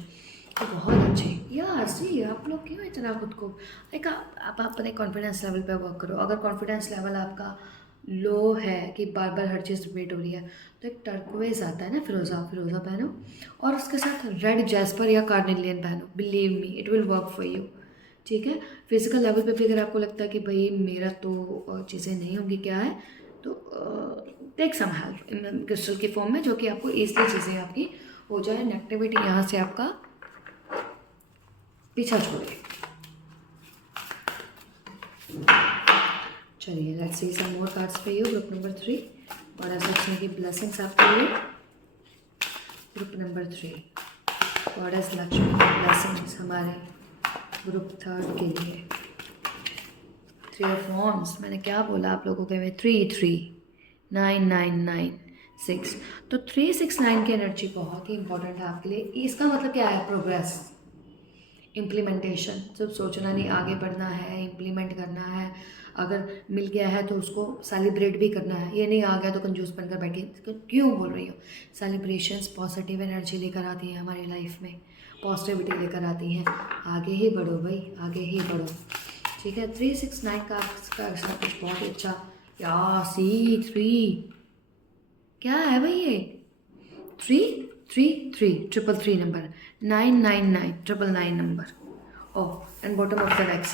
तो बहुत अच्छी यार, सी आप लोग क्यों इतना खुद को लाइक, आप अपने कॉन्फिडेंस लेवल पे वर्क करो। अगर कॉन्फिडेंस लेवल आपका लो है कि बार बार हर चीज़ रिपीट हो रही है, तो एक टर्कोइज आता है ना, फिरोज़ा पहनो, और उसके साथ रेड जैस्पर या कार्नेलियन पहनो। Believe me it will work for you, ठीक है। फिजिकल लेवल पे भी अगर आपको लगता है कि भाई मेरा तो चीज़ें नहीं होंगी, क्या है, तो take some help in crystal की फॉर्म में, जो कि आपको ईजली चीज़ें आपकी हो जाए, नेगेटिविटी यहाँ से आपका पीछा छोड़े। चलिए let's see some more cards for you. Group number 3, और ऐसा अच्छे की ब्लेसिंग्स आपके लिए। Group number 3, goddess Lakshmi blessings हमारे ग्रुप 3 के लिए। 3 ऑफ वॉन्ड्स, मैंने क्या बोला आप लोगों के में, 3 3 9 9 9 6, तो 3 6 9 की एनर्जी बहुत ही इंपॉर्टेंट है आपके लिए। इसका मतलब क्या है, प्रोग्रेस, इम्प्लीमेंटेशन। सिर्फ सोचना नहीं, आगे बढ़ना है, इम्प्लीमेंट करना है। अगर मिल गया है तो उसको सेलिब्रेट भी करना है। ये नहीं आ गया तो कंजूस बनकर बैठी, क्यों बोल रही हूँ। सेलिब्रेशंस पॉजिटिव एनर्जी लेकर आती हैं हमारी लाइफ में, पॉजिटिविटी लेकर आती हैं। आगे ही बढ़ो भाई, आगे ही बढ़ो, ठीक है। 3 6 9 का सब कुछ बहुत ही अच्छा। या सी 3 क्या है भाई ये, 3 3 3 3 number, 9 9 9 9 number, oh and bottom of the deck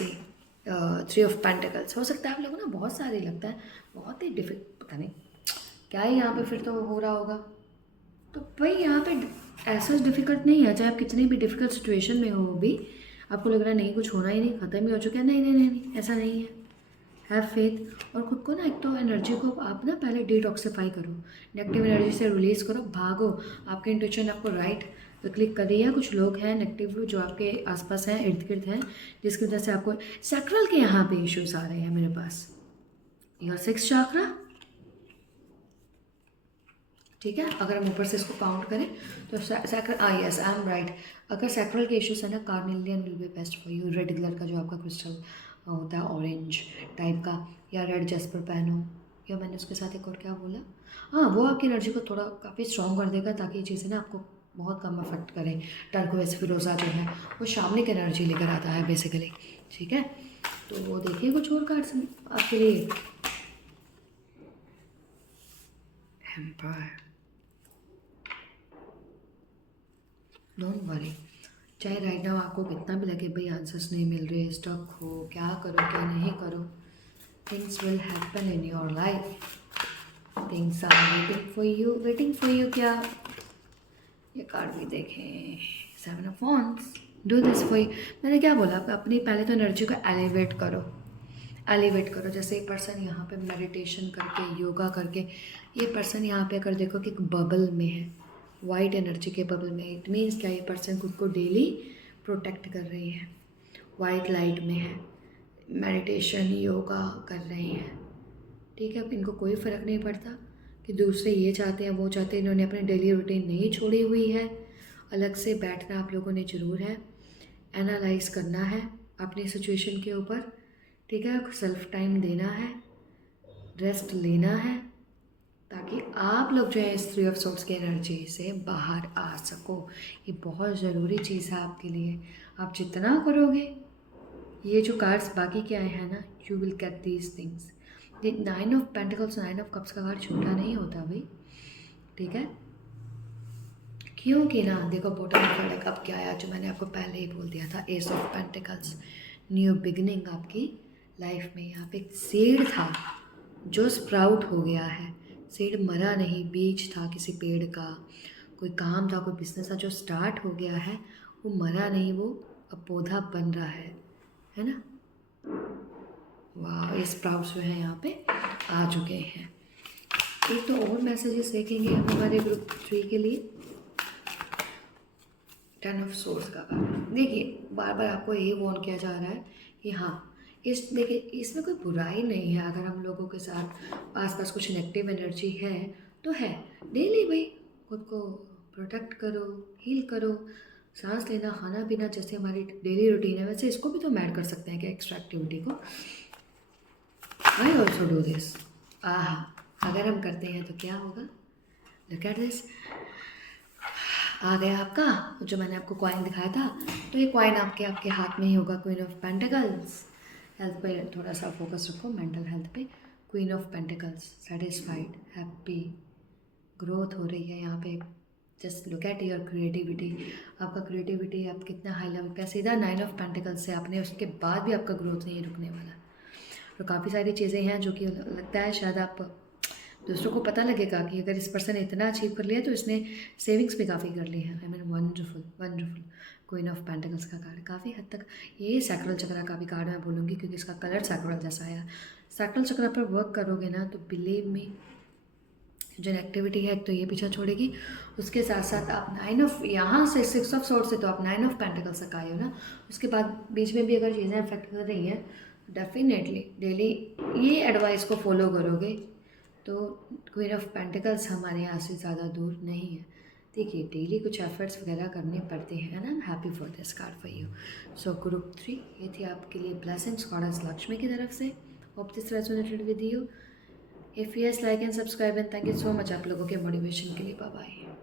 3 of pentacles. हो सकता है आप लोगों को ना बहुत सारे लगता है, बहुत ही डिफिकल्ट, पता नहीं क्या है यहाँ पे फिर तो हो रहा होगा। तो भाई यहाँ पे ऐसा डिफ़िकल्ट नहीं है, चाहे आप कितनी भी डिफ़िकल्ट सिचुएशन में हो भी, आपको लग रहा है नहीं कुछ होना ही नहीं, ख़त्म ही हो चुका है, नहीं नहीं नहीं नहीं, ऐसा नहीं है। हैव फेथ और खुद को ना, एक तो एनर्जी को आप ना पहले डिटॉक्सिफाई करो, नेगेटिव एनर्जी से रिलीज़ करो, भागो। आपके इंट्यूशन आपको राइट तो क्लिक कर रही है। कुछ लोग हैं नेगेटिव जो आपके आसपास हैं, इर्द गिर्द हैं, जिसकी वजह से आपको सैक्रल के यहाँ पे इश्यूज आ रहे हैं मेरे पास। योर 6th चक्रा, ठीक है। अगर हम ऊपर से इसको काउंट करें तो sacral, yes I am right. अगर सैक्रल के इश्यूज है ना, carnelian will be best for you. Red colour का जो आपका क्रिस्टल होता है, ऑरेंज टाइप का, या रेड जैस्पर पहनो, या मैंने उसके साथ एक और क्या बोला, हाँ वो आपकी एनर्जी को थोड़ा काफ़ी स्ट्रॉन्ग कर देगा, ताकि ये चीज़ें ना आपको बहुत कम अफेक्ट करें। टर्कोइज फिरोज़ा जो है वो शामनिक एनर्जी लेकर आता है बेसिकली, ठीक है। तो वो देखिए कुछ और कार्ड्स आपके लिए। एम्पायर, डोंट वरी, चाहे राइट नाउ आपको कितना भी लगे भाई आंसर्स नहीं मिल रहे, स्टक हो, क्या करो क्या नहीं करो, things will happen in your life, things are waiting for you. Waiting for you क्या, ये कार्ड भी देखें, 7 of wands, do this for you. मैंने क्या बोला, अपनी पहले तो एनर्जी को एलिवेट करो, एलिवेट करो। जैसे एक पर्सन यहाँ पे मेडिटेशन करके, योगा करके, ये पर्सन यहाँ पे अगर देखो कि एक बबल में है, वाइट एनर्जी के बबल में, इट मीन्स क्या, ये पर्सन खुद को डेली प्रोटेक्ट कर रही है, वाइट लाइट में है, मेडिटेशन योगा कर रही हैं, ठीक है। अब इनको कोई फ़र्क नहीं पड़ता कि दूसरे ये चाहते हैं वो चाहते हैं, इन्होंने अपनी डेली रूटीन नहीं छोड़ी हुई है। अलग से बैठना आप लोगों ने ज़रूर है, एनालाइज करना है अपनी सिचुएशन के ऊपर, ठीक है। सेल्फ टाइम देना है, रेस्ट लेना है, ताकि आप लोग जो है इस 3 ऑफ सोर्ट्स की एनर्जी से बाहर आ सको। ये बहुत ज़रूरी चीज़ है आपके लिए। आप जितना करोगे, ये जो कार्ड्स बाकी के आए हैं ना, you will get these things. ये 9 ऑफ पेंटिकल्स, 9 ऑफ कप्स का कार्ड छोटा नहीं होता भाई, ठीक है। क्योंकि ना देखो बॉटम ऑफ द डेक अब क्या आया, जो मैंने आपको पहले ही बोल दिया था, S of pentacles, new beginning आपकी लाइफ में। यहाँ पे एक सीड था जो स्प्राउट हो गया है, सीड मरा नहीं, बीज था किसी पेड़ का, कोई काम था, कोई बिजनेस था जो स्टार्ट हो गया है, वो मरा नहीं, वो अब पौधा बन रहा है ना। वाह, ये स्प्राउट्स जो है यहाँ पे आ चुके हैं। एक तो और मैसेजेस देखेंगे हम हमारे ग्रुप 3 के लिए। 10 ऑफ सोर्स का कार्ड देखिए, बार बार आपको ये वॉर्न किया जा रहा है कि हाँ, देखिए इसमें कोई बुराई नहीं है। अगर हम लोगों के साथ आसपास कुछ नेगेटिव एनर्जी है तो है, डेली भाई खुद को प्रोटेक्ट करो, हील करो, सांस लेना, खाना पीना जैसे हमारी डेली रूटीन है, वैसे इसको भी तो ऐड कर सकते हैं क्या, एक्स्ट्रा एक्टिविटी को। I also do this. अगर हम करते हैं तो क्या होगा, लुक एट दिस, आ गया आपका जो मैंने आपको कॉइन दिखाया था। तो ये कॉइन आपके हाथ में ही होगा, क्वीन ऑफ पेंटिकल्स। हेल्थ पे थोड़ा सा फोकस रखो, मेंटल हेल्थ पे। Queen of pentacles, satisfied, happy, growth हो रही है यहाँ पे। Just look at your creativity, आपका क्रिएटिविटी आप कितना हाई लेवल पे, सीधा 9 ऑफ पेंटिकल्स से आपने, उसके बाद भी आपका ग्रोथ नहीं रुकने वाला। तो काफ़ी सारी चीज़ें हैं जो कि लगता है शायद आप दूसरों को पता लगेगा कि अगर इस पर्सन ने इतना अचीव कर लिया तो इसने सेविंग्स भी काफ़ी कर ली है। I mean wonderful wonderful. Queen of pentacles का कार्ड काफ़ी हद तक, ये सैक्रल चक्र का भी कार्ड मैं बोलूँगी क्योंकि इसका कलर सैक्रल जैसा आया। सैक्रल चक्र पर वर्क करोगे ना तो बिलीव में जो एक्टिविटी है तो ये पीछा छोड़ेगी। उसके साथ साथ आप 9 ऑफ, यहाँ से 6 ऑफ सोर्ट से तो आप 9 ऑफ पेंटिकल्स तक आए हो ना, उसके बाद बीच में भी अगर चीज़ें अफेक्ट कर रही हैं, डेफिनेटली डेली ये एडवाइस को फॉलो करोगे तो क्वीन ऑफ पेंटिकल्स हमारे यहाँ से ज़्यादा दूर नहीं है। देखिए डेली कुछ एफर्ट्स वगैरह करने पड़ते हैं ना। I am happy for this card for you. So group 3 ये थी आपके लिए ब्लेसिंग्स गॉडेस लक्ष्मी की तरफ से। Hope this resonated with you. If yes, like and subscribe and thank you so much आप लोगों के मोटिवेशन के लिए। Bye bye.